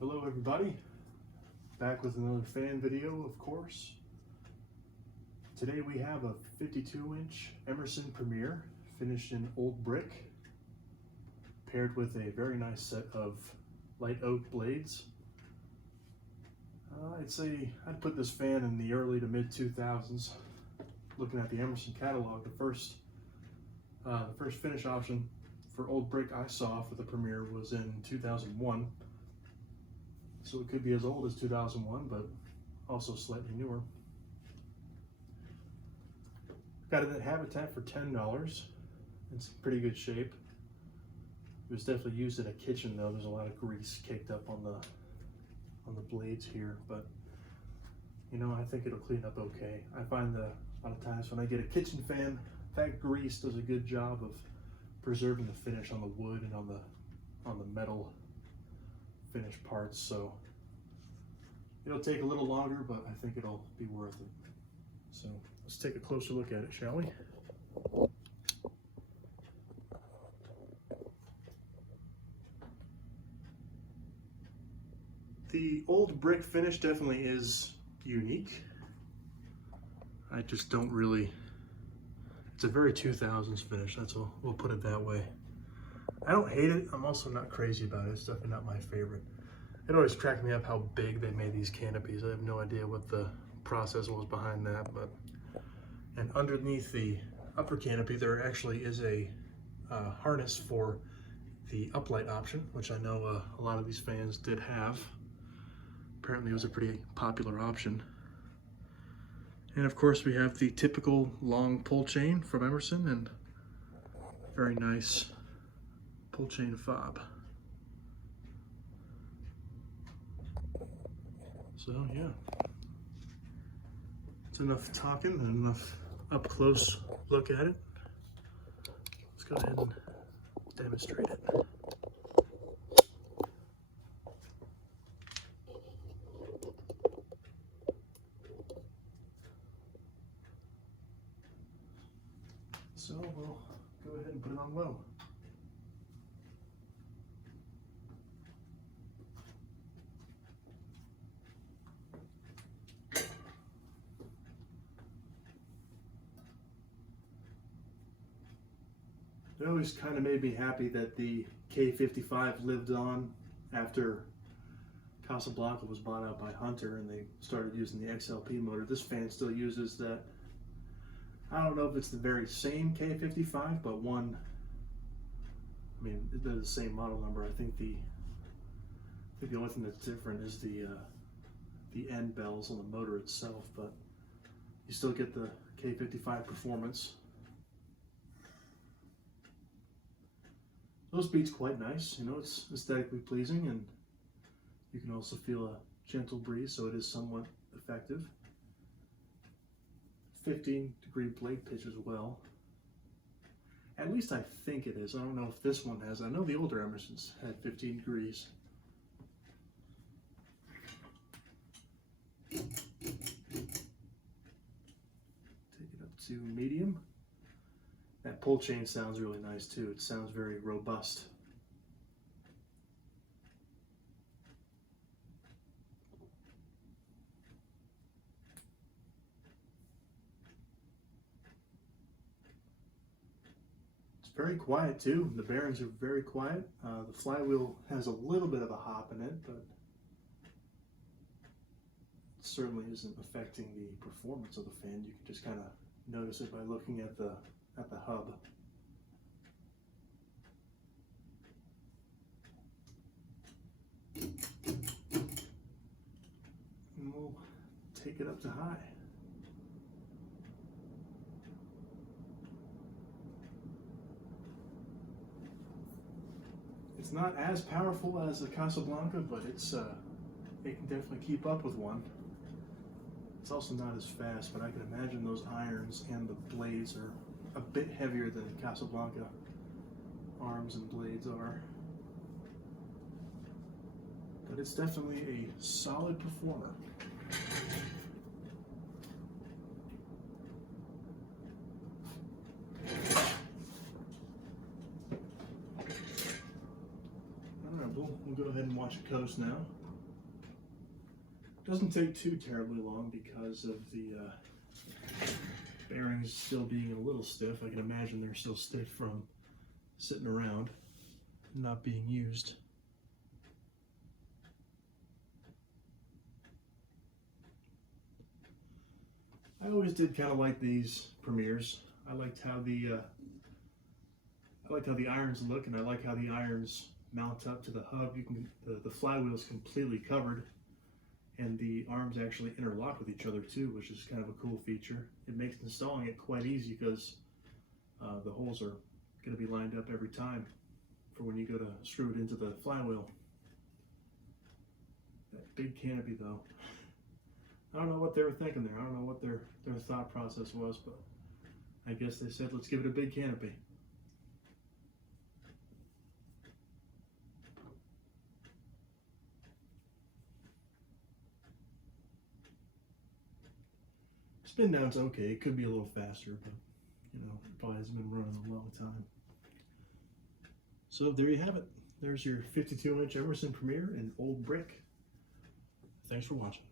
Hello everybody, back with another fan video, of course. Today we have a 52-inch Emerson Premier finished in old brick, paired with a very nice set of light oak blades. I'd put this fan in the early to mid 2000s. Looking at the Emerson catalog, the first finish option for old brick I saw for the Premier was in 2001. So it could be as old as 2001, but also slightly newer. Got it at Habitat for $10. It's in pretty good shape. It was definitely used in a kitchen though. There's a lot of grease caked up on the blades here, but you know, I think it'll clean up okay. I find that a lot of times when I get a kitchen fan, that grease does a good job of preserving the finish on the wood and on the metal finished parts, so it'll take a little longer, but I think it'll be worth it. So let's take a closer look at it, shall we? The old brick finish definitely is unique. I just don't really, it's a very 2000s finish, that's all, we'll put it that way. I don't hate it, I'm also not crazy about it, it's definitely not my favorite. It always cracked me up how big they made these canopies. I have no idea what the process was behind that, but, and underneath the upper canopy there actually is a harness for the uplight option, which I know a lot of these fans did have. Apparently it was a pretty popular option. And of course we have the typical long pull chain from Emerson and very nice pull chain fob. So yeah, it's enough talking and enough up close look at it. Let's go ahead and demonstrate it. So we'll go ahead and put it on low. It always kind of made me happy that the K55 lived on after Casablanca was bought out by Hunter and they started using the XLP motor. This fan still uses that. I don't know if it's the very same K55, but one, I mean, they're the same model number. I think the only thing that's different is the end bells on the motor itself, but you still get the K55 performance. Those beats quite nice, you know, it's aesthetically pleasing, and you can also feel a gentle breeze, so it is somewhat effective. 15-degree blade pitch as well. At least I think it is. I don't know if this one has. I know the older Emersons had 15 degrees. Take it up to medium. That pull chain sounds really nice too. It sounds very robust. It's very quiet too. The bearings are very quiet. The flywheel has a little bit of a hop in it, but it certainly isn't affecting the performance of the fan. You can just kind of notice it by looking at the hub. And we'll take it up to high. It's not as powerful as the Casablanca, but it can definitely keep up with one. It's also not as fast, but I can imagine those irons and the blades are a bit heavier than the Casablanca arms and blades are. But it's definitely a solid performer. Alright, we'll go ahead and watch it coast now. Doesn't take too terribly long because of the bearings still being a little stiff. I can imagine they're still stiff from sitting around and not being used. I always did kind of like these Premiers. I liked how the irons look, and I like how the irons mount up to the hub. You can the flywheel is completely covered, and the arms actually interlock with each other too, which is kind of a cool feature. It makes installing it quite easy because the holes are going to be lined up every time for when you go to screw it into the flywheel. That big canopy though, I don't know what they were thinking there. I don't know what their thought process was, but I guess they said, let's give it a big canopy. Spin down's okay. It could be a little faster, but you know, it probably hasn't been running a long time. So there you have it. There's your 52-inch Emerson Premier in old brick. Thanks for watching.